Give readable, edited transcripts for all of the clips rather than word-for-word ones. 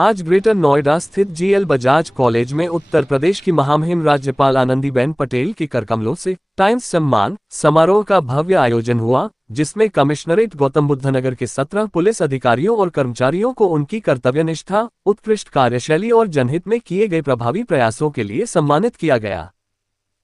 आज ग्रेटर नोएडा स्थित GL Bajaj college में उत्तर प्रदेश की महामहिम राज्यपाल आनंदीबेन पटेल के करकमलों से टाइम्स सम्मान समारोह का भव्य आयोजन हुआ, जिसमें कमिश्नरेट गौतम बुद्ध नगर के 17 पुलिस अधिकारियों और कर्मचारियों को उनकी कर्तव्यनिष्ठा, उत्कृष्ट कार्यशैली और जनहित में किए गए प्रभावी प्रयासों के लिए सम्मानित किया गया।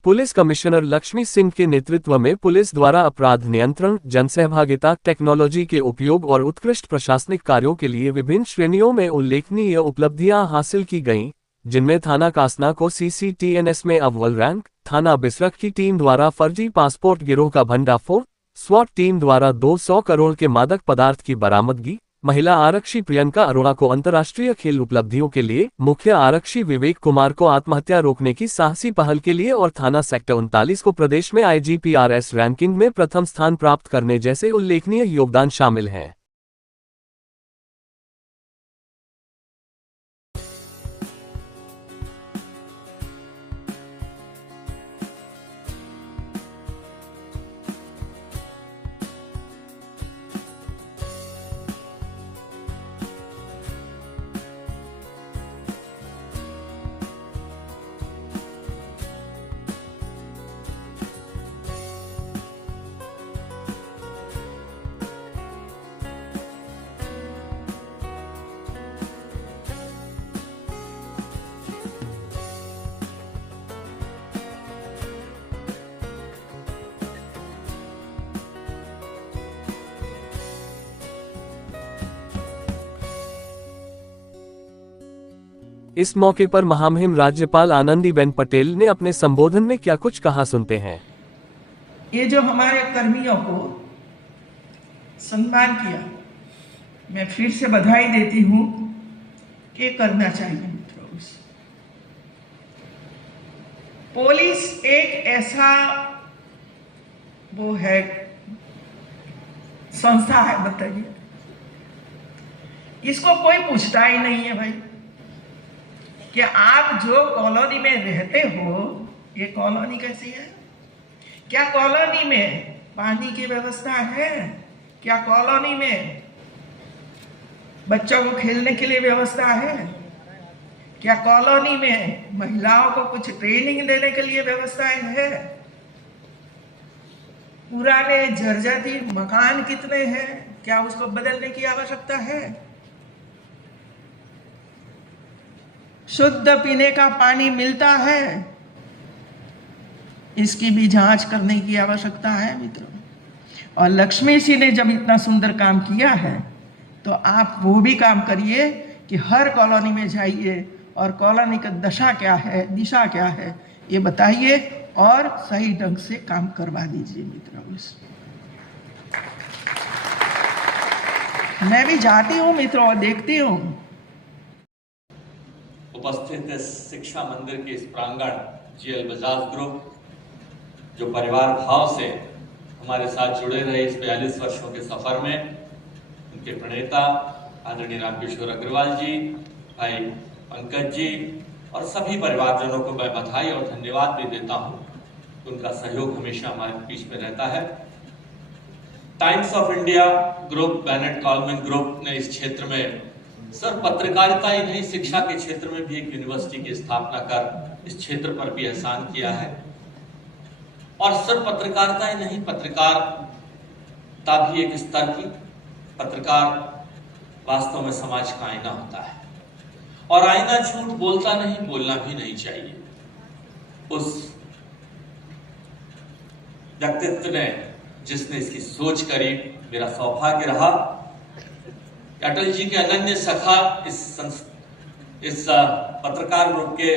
पुलिस कमिश्नर लक्ष्मी सिंह के नेतृत्व में पुलिस द्वारा अपराध नियंत्रण, जनसहभागिता, टेक्नोलॉजी के उपयोग और उत्कृष्ट प्रशासनिक कार्यों के लिए विभिन्न श्रेणियों में उल्लेखनीय उपलब्धियां हासिल की गईं, जिनमें थाना कासना को CCTNS में अव्वल रैंक, थाना बिसरख की टीम द्वारा फर्जी पासपोर्ट गिरोह का भंडाफोड़, SWAT टीम द्वारा 200 करोड़ के मादक पदार्थ की बरामदगी, महिला आरक्षी प्रियंका अरोड़ा को अंतर्राष्ट्रीय खेल उपलब्धियों के लिए, मुख्य आरक्षी विवेक कुमार को आत्महत्या रोकने की साहसी पहल के लिए और थाना सेक्टर 39 को प्रदेश में IGPRS रैंकिंग में प्रथम स्थान प्राप्त करने जैसे उल्लेखनीय योगदान शामिल हैं। इस मौके पर महामहिम राज्यपाल आनंदीबेन पटेल ने अपने संबोधन में क्या कुछ कहा, सुनते हैं। ये जो हमारे कर्मियों को सम्मान किया, मैं फिर से बधाई देती हूँ कि करना चाहिए मित्रों। पुलिस एक ऐसा वो है, संस्था है, बताइए, इसको कोई पूछता ही नहीं है भाई कि आप जो कॉलोनी में रहते हो, ये कॉलोनी कैसी है, क्या कॉलोनी में पानी की व्यवस्था है, क्या कॉलोनी में बच्चों को खेलने के लिए व्यवस्था है, क्या कॉलोनी में महिलाओं को कुछ ट्रेनिंग देने के लिए व्यवस्था है, पुराने जर्जरी मकान कितने हैं, क्या उसको बदलने की आवश्यकता है, शुद्ध पीने का पानी मिलता है, इसकी भी जांच करने की आवश्यकता है मित्रों। और लक्ष्मी सिंह ने जब इतना सुंदर काम किया है तो आप वो भी काम करिए कि हर कॉलोनी में जाइए और कॉलोनी का दशा क्या है, दिशा क्या है, ये बताइए और सही ढंग से काम करवा दीजिए मित्रों। मैं भी जाती हूँ मित्रों, देखती हूँ। उपस्थित इस शिक्षा मंदिर के इस प्रांगण जीएल बजाज ग्रुप, जो परिवार भाव से हमारे साथ जुड़े रहे इस 42 वर्षों के सफर में, उनके प्रणेता आदरणीय रामकिशोर अग्रवाल जी, भाई पंकज जी और सभी परिवारजनों को मैं बधाई और धन्यवाद भी देता हूं। उनका सहयोग हमेशा हमारे बीच में रहता है। Times of India group, Bennett Coleman group ने इस क्षेत्र में सर पत्रकारिता ही नहीं, शिक्षा के क्षेत्र में भी एक यूनिवर्सिटी की स्थापना कर इस क्षेत्र पर भी एहसान किया है। और सर पत्रकारिता ही नहीं, पत्रकारिता भी एक स्तर की, पत्रकार वास्तव में समाज का आईना होता है और आईना झूठ बोलता नहीं, बोलना भी नहीं चाहिए। उस व्यक्तित्व ने जिसने इसकी सोच करी, मेरा सौभाग्य रहा अटल जी के अनन्य सखा इस पत्रकार ग्रुप के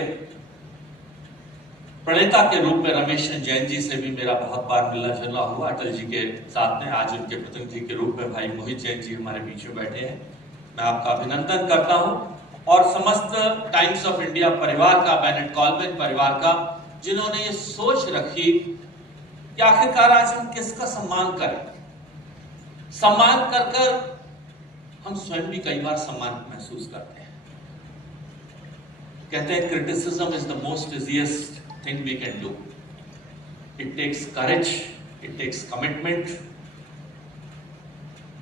प्रणेता के रूप में रमेश जैन जी से भी मेरा बहुत बार मिलना जुलना हुआ अटल जी के साथ में। आज उनके प्रतिनिधि के रूप में भाई मोहित जैन जी हमारे बीच में बैठे हैं। मैं आपका अभिनंदन करता हूं और समस्त टाइम्स ऑफ इंडिया परिवार का, बेनेट कॉलमैन परिवार का, जिन्होंने ये सोच रखी कि आखिरकार आज हम किसका सम्मान करें। सम्मान कर कर हम स्वयं भी कई बार सम्मान महसूस करते हैं। कहते हैं criticism is the most easiest thing we can do. It takes courage, it takes commitment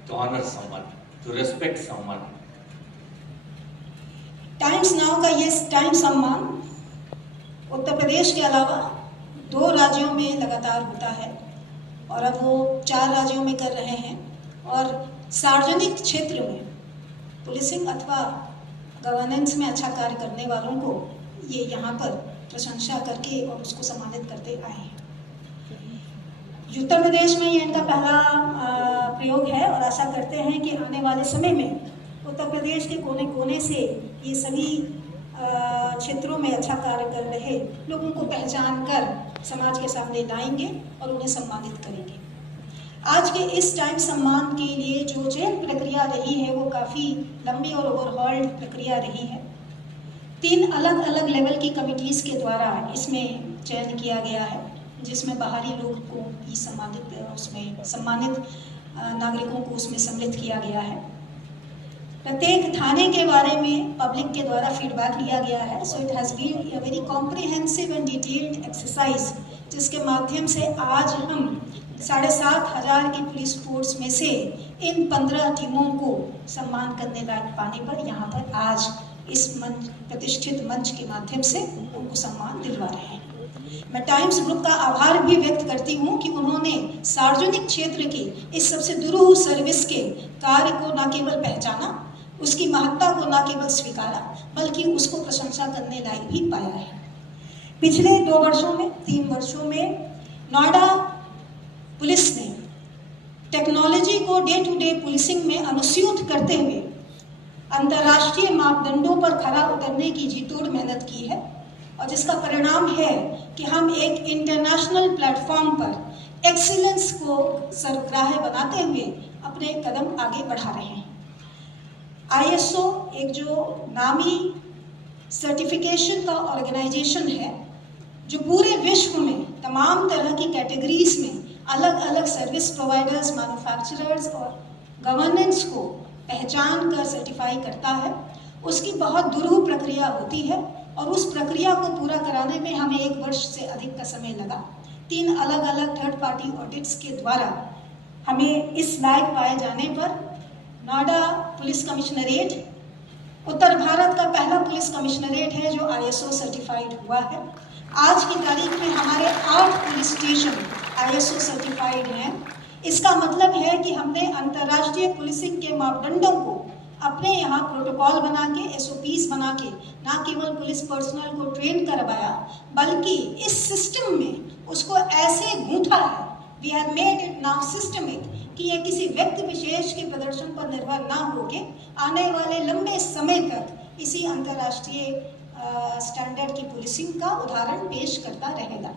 to honour someone, to respect someone. Times Now का ये टाइम सम्मान उत्तर प्रदेश के अलावा 2 राज्यों में लगातार होता है और अब वो 4 राज्यों में कर रहे हैं। और सार्वजनिक क्षेत्र में पुलिसिंग अथवा गवर्नेंस में अच्छा कार्य करने वालों को ये यहाँ पर प्रशंसा करके और उसको सम्मानित करते आए हैं। उत्तर प्रदेश में ये इनका पहला प्रयोग है और आशा करते हैं कि आने वाले समय में उत्तर प्रदेश के कोने कोने से ये सभी क्षेत्रों में अच्छा कार्य कर रहे लोगों को पहचान कर समाज के सामने लाएंगे और उन्हें सम्मानित करेंगे। आज के इस टाइम सम्मान के लिए जो चयन प्रक्रिया रही है वो काफ़ी लंबी और ओवरहॉल्ड प्रक्रिया रही है। 3 अलग अलग लेवल की कमिटीज़ के द्वारा इसमें चयन किया गया है, जिसमें बाहरी लोग को भी सम्मानित नागरिकों को उसमें सम्मिलित किया गया है। प्रत्येक थाने के बारे में पब्लिक के द्वारा फीडबैक लिया गया है। So it has been a very comprehensive and detailed exercise, जिसके माध्यम से आज हम 7,500 की पुलिस फोर्स में से इन 15 टीमों को सम्मान करने लायक पाने पर यहाँ पर आज इस प्रतिष्ठित मंच के माध्यम से उनको सम्मान दिलवा रहे हैं। मैं टाइम्स ग्रुप का आभार भी व्यक्त करती हूँ कि उन्होंने सार्वजनिक क्षेत्र की इस सबसे दुरूह सर्विस के कार्य को न केवल पहचाना, उसकी महत्ता को न केवल स्वीकारा, बल्कि उसको प्रशंसा करने लायक भी पाया है। पिछले 3 वर्षों में नोएडा पुलिस ने टेक्नोलॉजी को डे टू डे पुलिसिंग में अनुस्यूत करते हुए अंतर्राष्ट्रीय मापदंडों पर खरा उतरने की जी तोड़ मेहनत की है, और जिसका परिणाम है कि हम एक इंटरनेशनल प्लेटफॉर्म पर एक्सीलेंस को सर्वग्राह्य बनाते हुए अपने कदम आगे बढ़ा रहे हैं। ISO एक जो नामी सर्टिफिकेशन का ऑर्गेनाइजेशन है, जो पूरे विश्व में तमाम तरह की कैटेगरीज में अलग अलग सर्विस प्रोवाइडर्स, मैन्युफैक्चरर्स और गवर्नेंस को पहचान कर सर्टिफाई करता है। उसकी बहुत दुरूह प्रक्रिया होती है और उस प्रक्रिया को पूरा कराने में हमें 1 वर्ष से अधिक का समय लगा। 3 अलग अलग थर्ड पार्टी ऑडिट्स के द्वारा हमें इस लायक पाए जाने पर नोएडा पुलिस कमिश्नरेट उत्तर भारत का पहला पुलिस कमिश्नरेट है जो ISO सर्टिफाइड हुआ है। आज की तारीख में हमारे 8 पुलिस स्टेशन ISO सर्टिफाइड हैं। इसका मतलब है कि हमने अंतर्राष्ट्रीय पुलिसिंग के मापदंडों को अपने यहाँ प्रोटोकॉल बना के, SOPs बना के ना केवल पुलिस पर्सनल को ट्रेन करवाया, बल्कि इस सिस्टम में उसको ऐसे गूंथा है, we have made it now systemic, कि ये किसी व्यक्ति विशेष के प्रदर्शन पर निर्भर ना होके आने वाले लंबे समय तक इसी अंतर्राष्ट्रीय स्टैंडर्ड की पुलिसिंग का उदाहरण पेश करता रहेगा।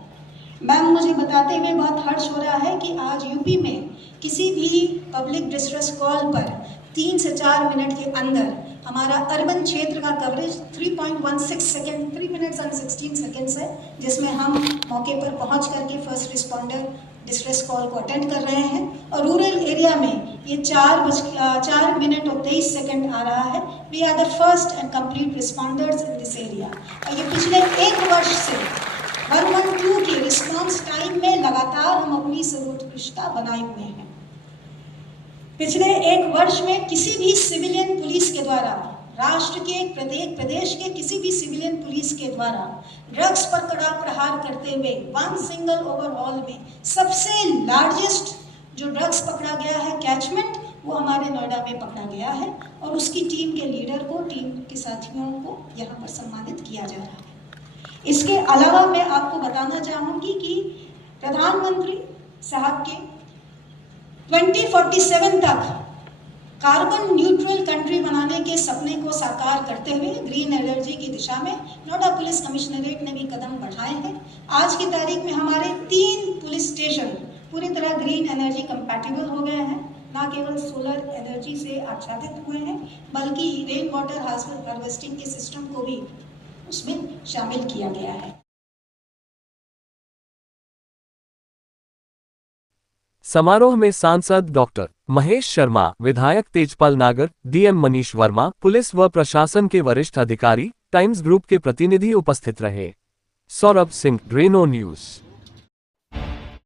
मैम, मुझे बताते हुए बहुत हर्ष हो रहा है कि आज यूपी में किसी भी पब्लिक डिस्ट्रेस कॉल पर 3 से 4 मिनट के अंदर हमारा अर्बन क्षेत्र का coverage 3.16 second 3 minutes and 16 seconds है, जिसमें हम मौके पर पहुंच करके फर्स्ट रिस्पॉन्डर डिस्ट्रेस कॉल को अटेंड कर रहे हैं। और रूरल एरिया में ये 4 मिनट और 23 सेकेंड आ रहा है। We are the first and complete responders in this area. और ये पिछले 1 वर्ष से 112 के रिस्पॉन्स टाइम में लगातार हम अपनी सर्वोत्कृष्टता बनाए हुए हैं। पिछले 1 वर्ष में किसी भी सिविलियन पुलिस के द्वारा, राष्ट्र के प्रत्येक प्रदेश के किसी भी सिविलियन पुलिस के द्वारा ड्रग्स पर कड़ा प्रहार करते हुए 1 सिंगल ओवरऑल में सबसे लार्जेस्ट जो ड्रग्स पकड़ा गया है कैचमेंट, वो हमारे नोएडा में पकड़ा गया है। और उसकी टीम के लीडर को, टीम के साथियों को यहाँ पर सम्मानित किया जा रहा है। इसके अलावा मैं आपको बताना चाहूँगी कि प्रधानमंत्री साहब के 2047 तक कार्बन न्यूट्रल कंट्री बनाने के सपने को साकार करते हुए ग्रीन एनर्जी की दिशा में नोएडा पुलिस कमिश्नरेट ने भी कदम बढ़ाए हैं। आज की तारीख में हमारे 3 पुलिस स्टेशन पूरी तरह ग्रीन एनर्जी कंपैटिबल हो गए हैं। ना केवल सोलर एनर्जी से आच्छादित हुए हैं, बल्कि रेन वाटर हार्वेस्टिंग के सिस्टम को भी उसमें शामिल किया गया है। समारोह में सांसद डॉक्टर महेश शर्मा, विधायक तेजपाल नागर, DM मनीष वर्मा, पुलिस व प्रशासन के वरिष्ठ अधिकारी, टाइम्स ग्रुप के प्रतिनिधि उपस्थित रहे। Saurabh Singh, Reno news.